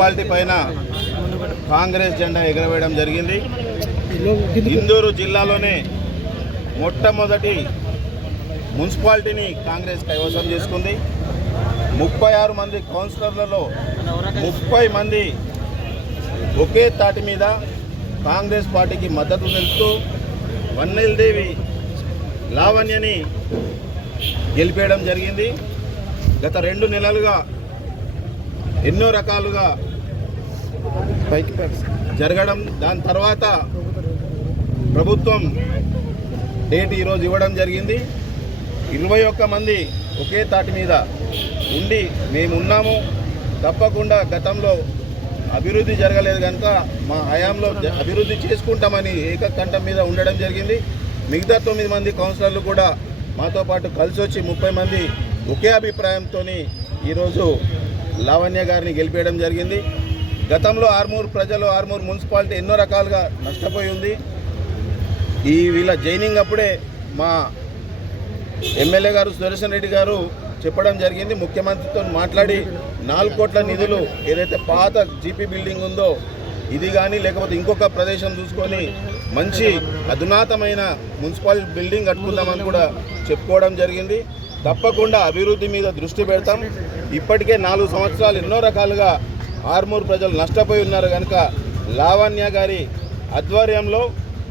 Municipality పైన కాంగ్రెస్ జెండా ఎగరవేయడం జరిగింది. ఇందూరు జిల్లాలోనే మొట్టమొదటి మున్సిపాలిటీని కాంగ్రెస్ కైవసం చేసుకుంది. ముప్పై ఆరు మంది కౌన్సిలర్లలో ముప్పై మంది ఒకే తాటి మీద కాంగ్రెస్ పార్టీకి మద్దతు తెలుపుతూ వన్నెల్దేవి లావణ్యని గెలిపేయడం జరిగింది. గత రెండు నెలలుగా ఎన్నో రకాలుగా జరగడం దాని తర్వాత ప్రభుత్వం డేట్ ఈరోజు ఇవ్వడం జరిగింది. ఇరవై ఒక్క మంది ఒకే తాటి మీద ఉండి మేమున్నాము. తప్పకుండా గతంలో అభివృద్ధి జరగలేదు కనుక మా హయాంలో అభివృద్ధి చేసుకుంటామని ఏకకంఠం మీద ఉండడం జరిగింది. మిగతా తొమ్మిది మంది కౌన్సిలర్లు కూడా మాతో పాటు కలిసి వచ్చి ముప్పై మంది ఒకే అభిప్రాయంతో ఈరోజు లావణ్య గారిని గెలిపేయడం జరిగింది. గతంలో ఆర్మూర్ ప్రజలు ఆర్మూర్ మున్సిపాలిటీ ఎన్నో రకాలుగా నష్టపోయి ఉంది ఈ వీళ్ళ జైనింగ్ అప్పుడే మా ఎమ్మెల్యే గారు సుదర్శన్ రెడ్డి గారు చెప్పడం జరిగింది. ముఖ్యమంత్రితో మాట్లాడి నాలుగు కోట్ల నిధులు ఏదైతే పాత జీపీ బిల్డింగ్ ఉందో ఇది కానీ లేకపోతే ఇంకొక ప్రదేశం చూసుకొని మంచి అధునాతమైన మున్సిపల్ బిల్డింగ్ కట్టుకుందామని కూడా చెప్పుకోవడం జరిగింది. తప్పకుండా అభివృద్ధి మీద దృష్టి పెడతాం. ఇప్పటికే నాలుగు సంవత్సరాలు ఎన్నో రకాలుగా ఆర్మూర్ ప్రజలు నష్టపోయి ఉన్నారు కనుక లావణ్య గారి ఆధ్వర్యంలో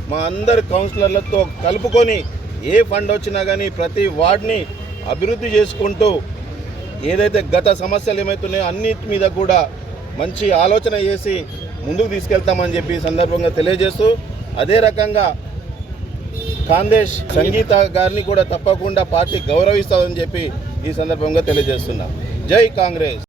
మా అందరి కౌన్సిలర్లతో కలుపుకొని ఏ ఫండ్ వచ్చినా కానీ ప్రతి వార్డ్ని అభివృద్ధి చేసుకుంటూ ఏదైతే గత సమస్యలు ఏమవుతున్నాయో అన్నిటి మీద కూడా మంచి ఆలోచన చేసి ముందుకు తీసుకెళ్తామని చెప్పి సందర్భంగా తెలియజేస్తూ అదే రకంగా కాందేశ్ సంగీత గారిని కూడా తప్పకుండా పార్టీ గౌరవిస్తుందని చెప్పి ఈ సందర్భంగా తెలియజేస్తున్నా. జై కాంగ్రెస్!